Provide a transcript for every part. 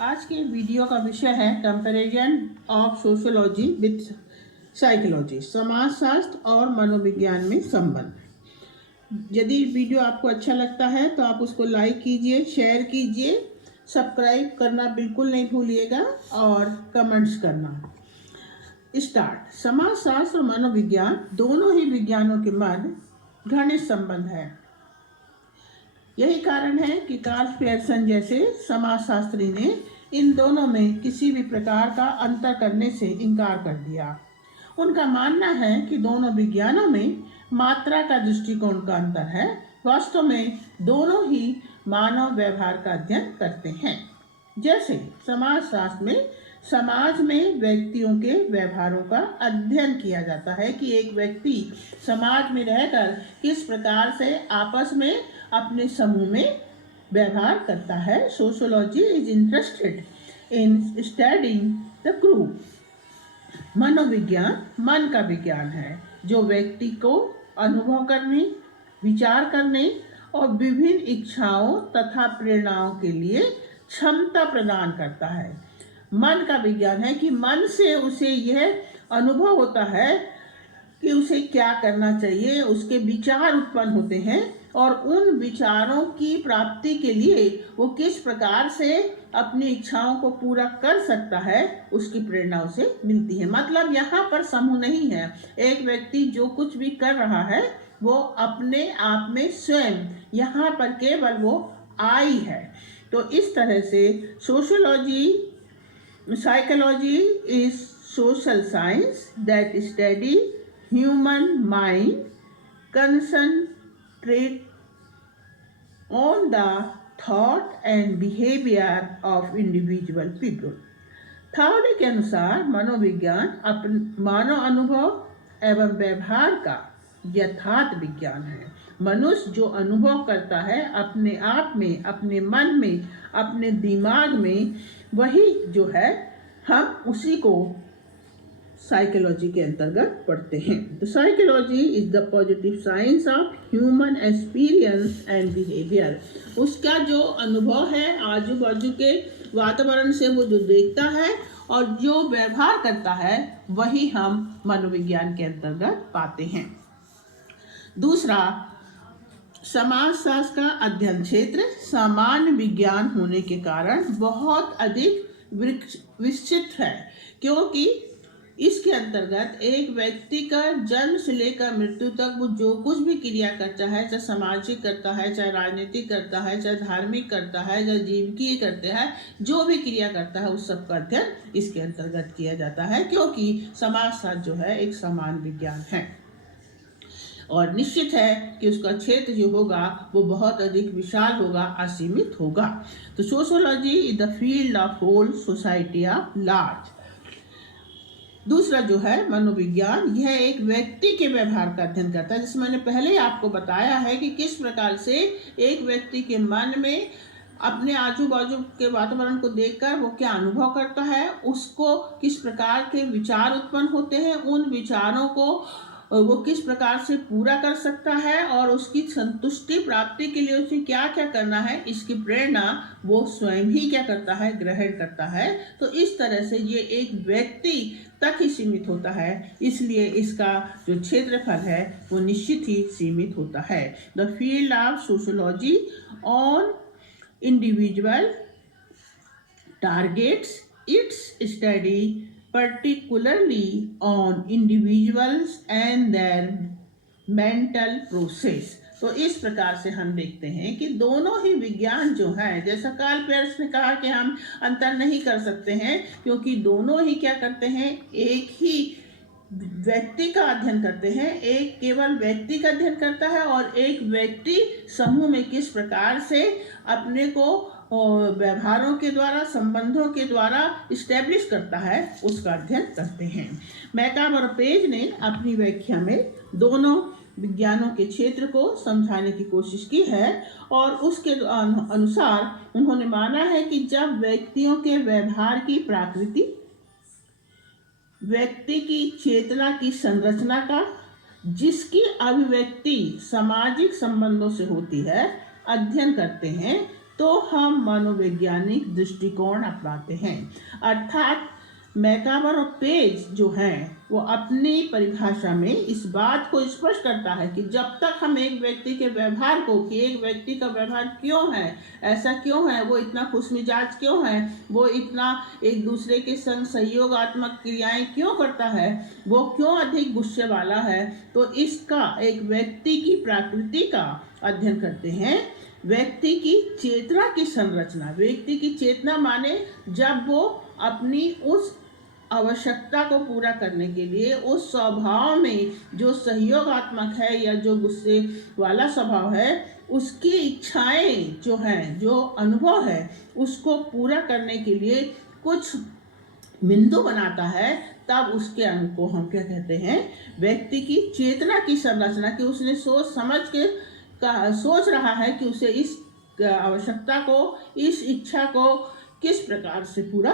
आज के वीडियो का विषय है comparison of sociology with psychology, समाजशास्त्र और मनोविज्ञान में संबंध। यदि वीडियो आपको अच्छा लगता है तो आप उसको लाइक कीजिए, शेयर कीजिए, सब्सक्राइब करना बिल्कुल नहीं भूलिएगा और कमेंट्स करना। स्टार्ट। समाजशास्त्र और मनोविज्ञान दोनों ही विज्ञानों के मध्य घनिष्ठ संबंध है। यही कारण है कि कार्ल पियर्सन जैसे समाजशास्त्री ने इन दोनों में किसी भी प्रकार का अंतर करने से इनकार कर दिया। उनका मानना है कि दोनों विज्ञानों में मात्रा का दृष्टिकोण का अंतर है। वास्तव में दोनों ही मानव व्यवहार का अध्ययन करते हैं। जैसे समाजशास्त्र में समाज में व्यक्तियों के व्यवहारों का अध्ययन किया जाता है कि एक व्यक्ति समाज में रहकर किस प्रकार से आपस में अपने समूह में व्यवहार करता है। Sociology is interested in studying the group. मनोविज्ञान मन का विज्ञान है जो व्यक्ति को अनुभव करने, विचार करने और विभिन्न इच्छाओं तथा प्रेरणाओं के लिए क्षमता प्रदान करता है। मन का विज्ञान है कि मन से उसे यह अनुभव होता है कि उसे क्या करना चाहिए, उसके विचार उत्पन्न होते हैं और उन विचारों की प्राप्ति के लिए वो किस प्रकार से अपनी इच्छाओं को पूरा कर सकता है, उसकी प्रेरणा उसे मिलती है। मतलब यहाँ पर समूह नहीं है, एक व्यक्ति जो कुछ भी कर रहा है वो अपने आप में स्वयं, यहाँ पर केवल वो आई है। तो इस तरह से sociology Psychology is social science that study human mind, concentrate on the thought and behavior of individual people. थॉरी के अनुसार मनोविज्ञान मानव अनुभव एवं व्यवहार का यथार्थ विज्ञान है। मनुष्य जो अनुभव करता है अपने आप में, अपने मन में, अपने दिमाग में, वही जो है हम उसी को साइकोलॉजी के अंतर्गत पढ़ते हैं। तो psychology is the positive science of human experience and behaviour. उसका जो अनुभव है आजू बाजू के वातावरण से वो जो देखता है और जो व्यवहार करता है वही हम मनोविज्ञान के अंतर्गत पाते हैं। दूसरा, समाजशास्त्र का अध्ययन क्षेत्र सामान्य विज्ञान होने के कारण बहुत अधिक विस्तृत है, क्योंकि इसके अंतर्गत एक व्यक्ति का जन्म से लेकर मृत्यु तक वो जो कुछ भी क्रिया करता है, चाहे सामाजिक करता है, चाहे राजनीतिक करता है, चाहे धार्मिक करता है, चाहे जीविकीय करते हैं, जो भी क्रिया करता है उस सब का अध्ययन इसके अंतर्गत किया जाता है, क्योंकि समाजशास्त्र जो है एक समान विज्ञान है और निश्चित है कि उसका क्षेत्र जो होगा वो बहुत अधिक विशाल होगा, असीमित होगा। तो sociology is the field of whole society of large. दूसरा जो है मनोविज्ञान, यह एक व्यक्ति के व्यवहार का अध्ययन करता है। जैसे मैंने पहले ही आपको बताया है कि किस प्रकार से एक व्यक्ति के मन में अपने आजू बाजू के वातावरण को देखकर वो क्या अनुभव करता है, उसको किस प्रकार के विचार उत्पन्न होते हैं, उन विचारों को वो किस प्रकार से पूरा कर सकता है और उसकी संतुष्टि प्राप्ति के लिए उसे क्या क्या करना है, इसकी प्रेरणा वो स्वयं ही क्या करता है, ग्रहण करता है। तो इस तरह से ये एक व्यक्ति तक ही सीमित होता है, इसलिए इसका जो क्षेत्रफल है वो निश्चित ही सीमित होता है। The field of sociology on individual targets it's study particularly on individuals and their mental process। तो इस प्रकार से हम देखते हैं कि दोनों ही विज्ञान जो है, जैसा कार्ल पियर्स ने कहा कि हम अंतर नहीं कर सकते हैं, क्योंकि दोनों ही क्या करते हैं, एक ही व्यक्ति का अध्ययन करते हैं। एक केवल व्यक्ति का अध्ययन करता है और एक व्यक्ति समूह में किस प्रकार से अपने को व्यवहारों के द्वारा, संबंधों के द्वारा इस्टेब्लिश करता है, उसका अध्ययन करते हैं। मैकअप और पेज ने अपनी व्याख्या में दोनों विज्ञानों के क्षेत्र को समझाने की कोशिश की है और उसके अनुसार उन्होंने माना है कि जब व्यक्तियों के व्यवहार की प्रकृति, व्यक्ति की चेतना की संरचना का, जिसकी अभिव्यक्ति सामाजिक संबंधों से होती है, अध्ययन करते हैं, तो हम मनोवैज्ञानिक दृष्टिकोण अपनाते हैं। अर्थात मैकाबर और पेज जो हैं वो अपनी परिभाषा में इस बात को स्पष्ट करता है कि जब तक हम एक व्यक्ति के व्यवहार को, कि एक व्यक्ति का व्यवहार क्यों है, ऐसा क्यों है, वो इतना खुशमिजाज क्यों है, वो इतना एक दूसरे के संग सहयोगात्मक क्रियाएं क्यों करता है, वो क्यों अधिक गुस्से वाला है, तो इसका एक व्यक्ति की प्रकृति का अध्ययन करते हैं। व्यक्ति की चेतना की संरचना, व्यक्ति की चेतना माने जब वो अपनी उस आवश्यकता को पूरा करने के लिए उस स्वभाव में जो सहयोगात्मक है या जो गुस्से वाला स्वभाव है, उसकी इच्छाएं जो हैं, जो अनुभव है, उसको पूरा करने के लिए कुछ बिंदु बनाता है, तब उसके अंग को हम क्या कहते हैं, व्यक्ति की चेतना की संरचना, कि उसने सोच समझ के सोच रहा है कि उसे इस आवश्यकता को, इस इच्छा को किस प्रकार से पूरा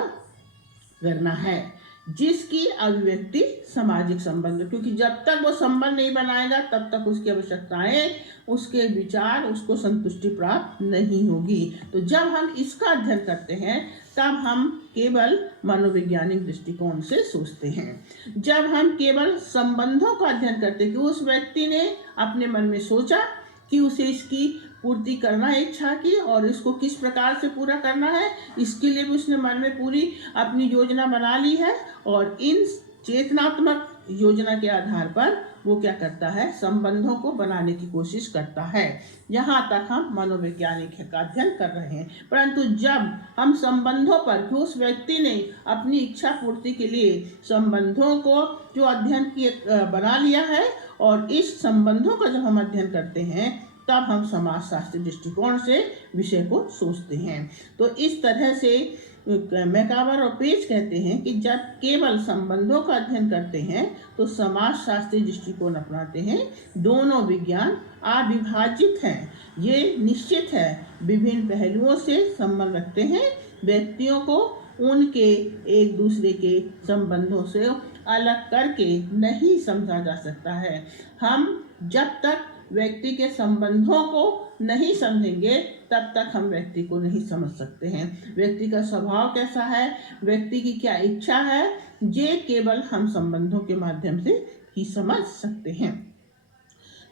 करना है, जिसकी अभिव्यक्ति सामाजिक संबंध, क्योंकि जब तक वो संबंध नहीं बनाएगा तब तक उसकी आवश्यकताएं, उसके विचार, उसको संतुष्टि प्राप्त नहीं होगी। तो जब हम इसका अध्ययन करते हैं तब हम केवल मनोवैज्ञानिक दृष्टिकोण से सोचते हैं। जब हम केवल संबंधों का अध्ययन करते हैं कि उस व्यक्ति ने अपने मन में सोचा कि उसे इसकी पूर्ति करना है इच्छा की, और इसको किस प्रकार से पूरा करना है, इसके लिए भी उसने मन में पूरी अपनी योजना बना ली है, और इन चेतनात्मक योजना के आधार पर वो क्या करता है, संबंधों को बनाने की कोशिश करता है। यहाँ तक हम मनोवैज्ञानिक का अध्ययन कर रहे हैं। परंतु जब हम संबंधों पर, कि उस व्यक्ति ने अपनी इच्छा पूर्ति के लिए संबंधों को जो अध्ययन किए बना लिया है, और इस संबंधों का जब हम अध्ययन करते हैं तब हम समाजशास्त्री दृष्टिकोण से विषय को सोचते हैं। तो इस तरह से मैकाबर और पेज कहते हैं कि जब केवल संबंधों का अध्ययन करते हैं तो समाजशास्त्री दृष्टिकोण अपनाते हैं। दोनों विज्ञान अविभाजित हैं, ये निश्चित है, विभिन्न पहलुओं से संबंध रखते हैं। व्यक्तियों को उनके एक दूसरे के संबंधों से अलग करके नहीं समझा जा सकता है। हम जब तक व्यक्ति के संबंधों को नहीं समझेंगे तब तक हम व्यक्ति को नहीं समझ सकते हैं। व्यक्ति का स्वभाव कैसा है, व्यक्ति की क्या इच्छा है, ये केवल हम संबंधों के माध्यम से ही समझ सकते हैं।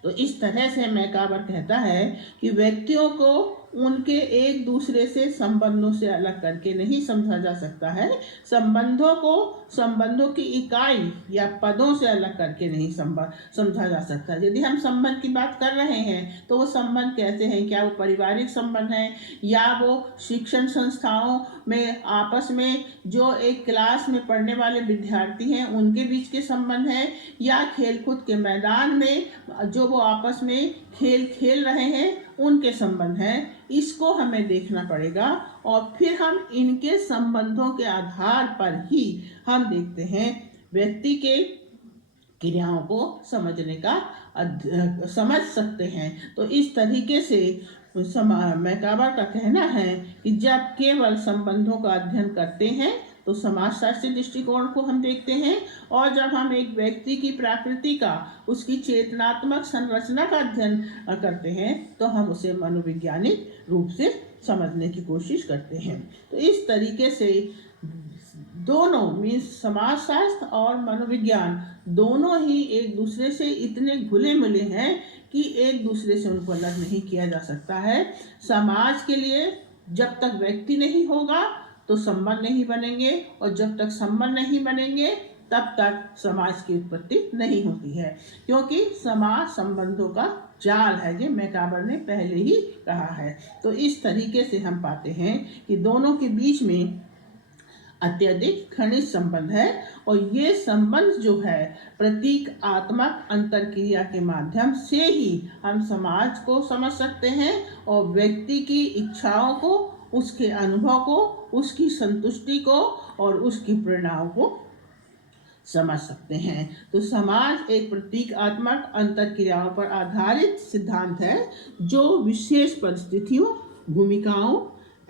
तो इस तरह से मैकाबर कहता है कि व्यक्तियों को उनके एक दूसरे से संबंधों से अलग करके नहीं समझा जा सकता है। संबंधों को संबंधों की इकाई या पदों से अलग करके नहीं समझा जा सकता। यदि हम संबंध की बात कर रहे हैं तो वो संबंध कैसे हैं, क्या वो पारिवारिक संबंध हैं, या वो शिक्षण संस्थाओं में आपस में जो एक क्लास में पढ़ने वाले विद्यार्थी हैं उनके बीच के संबंध हैं, या खेलकूद के मैदान में जो वो आपस में खेल खेल रहे हैं उनके संबंध हैं। इसको हमें देखना पड़ेगा, और फिर हम इनके संबंधों के आधार पर ही हम देखते हैं व्यक्ति के क्रियाओं को समझ सकते हैं। तो इस तरीके से मैकाबर का कहना है कि जब केवल संबंधों का अध्ययन करते हैं तो समाजशास्त्री दृष्टिकोण को हम देखते हैं, और जब हम एक व्यक्ति की प्रकृति का, उसकी चेतनात्मक संरचना का अध्ययन करते हैं तो हम उसे मनोवैज्ञानिक रूप से समझने की कोशिश करते हैं। तो इस तरीके से दोनों मीन्स समाजशास्त्र और मनोविज्ञान दोनों ही एक दूसरे से इतने घुले मिले हैं कि एक दूसरे से उनको अलग नहीं किया जा सकता है। समाज के लिए जब तक व्यक्ति नहीं होगा तो संबंध नहीं बनेंगे, और जब तक संबंध नहीं बनेंगे तब तक समाज की उत्पत्ति नहीं होती है, क्योंकि समाज संबंधों का जाल है, ये मैकाबर ने पहले ही कहा है। तो इस तरीके से हम पाते हैं कि दोनों के बीच में अत्यधिक घनिष्ठ संबंध है, और ये संबंध जो है प्रतीकात्मक अंतरक्रिया के माध्यम से ही हम समाज को समझ सकते हैं, और व्यक्ति की इच्छाओं को, उसके अनुभव को, उसकी संतुष्टि को और उसकी प्रेरणाओं को समझ सकते हैं। तो समाज एक प्रतीकात्मक अंतरक्रियाओं पर आधारित सिद्धांत है जो विशेष परिस्थितियों, भूमिकाओं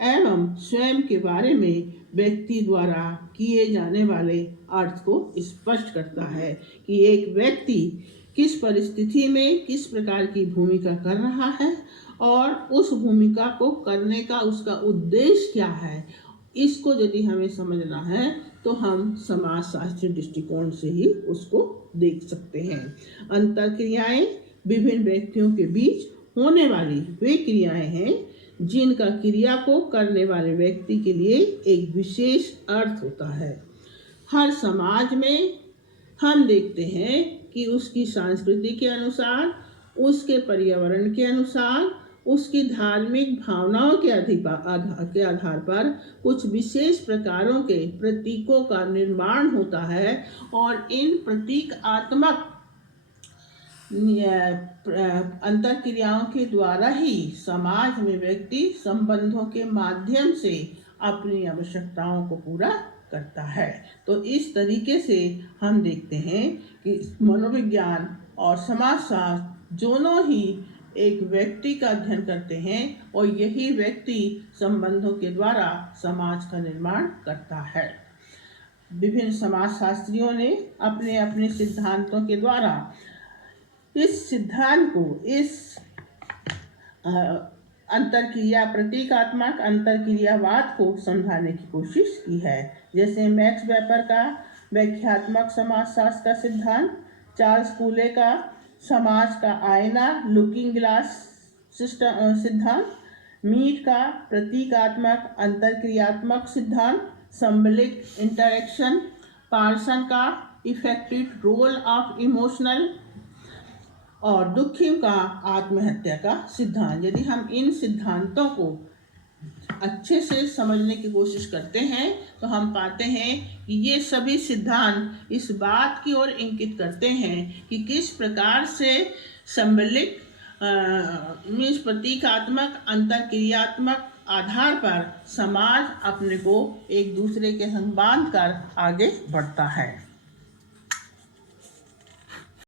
एवं स्वयं के बारे में व्यक्ति द्वारा किए जाने वाले अर्थ को स्पष्ट करता है कि एक व्यक्ति किस परिस्थिति में किस प्रकार की भूमिका कर रहा है, और उस भूमिका को करने का उसका उद्देश्य क्या है, इसको यदि हमें समझना है तो हम समाजशास्त्रीय दृष्टिकोण से ही उसको देख सकते हैं। अंतरक्रियाएं विभिन्न व्यक्तियों के बीच होने वाली वे क्रियाएं हैं जिनका क्रिया को करने वाले व्यक्ति के लिए एक विशेष अर्थ होता है। हर समाज में हम देखते हैं कि उसकी संस्कृति के अनुसार, उसके पर्यावरण के अनुसार, उसकी धार्मिक भावनाओं के आधार पर कुछ विशेश प्रकारों के प्रतीकों का निर्माण होता है और इन प्रतीकात्मक अंतरक्रियाओं के द्वारा ही समाज में व्यक्ति संबंधों के माध्यम से अपनी आवश्यकताओं को पूरा करता है। तो इस तरीके से हम देखते हैं कि मनोविज्ञान और समाजशास्त्र दोनों ही एक व्यक्ति का अध्ययन करते हैं और यही व्यक्ति संबंधों के द्वारा समाज का निर्माण करता है। विभिन्न समाजशास्त्रियों ने अपने अपने सिद्धांतों के द्वारा इस सिद्धांत को, इस अंतरक्रिया प्रतीकात्मक अंतरक्रियावाद को समझाने की कोशिश की है। जैसे मैक्स वेबर का व्याख्यात्मक समाजशास्त्र का सिद्धांत, चार्ल्स कूले का समाज का आईना लुकिंग ग्लास सिद्धांत, मीट का प्रतीकात्मक अंतरक्रियात्मक सिद्धांत सिंबॉलिक इंटरैक्शन, पार्सन का इफेक्टिव रोल ऑफ इमोशनल और दुखी का आत्महत्या का सिद्धांत। यदि हम इन सिद्धांतों को अच्छे से समझने की कोशिश करते हैं तो हम पाते हैं कि ये सभी सिद्धांत इस बात की ओर इंगित करते हैं कि किस प्रकार से सिंबॉलिक मीन्स प्रतीकात्मक अंतरक्रियात्मक आधार पर समाज अपने को एक दूसरे के संग बांध कर आगे बढ़ता है।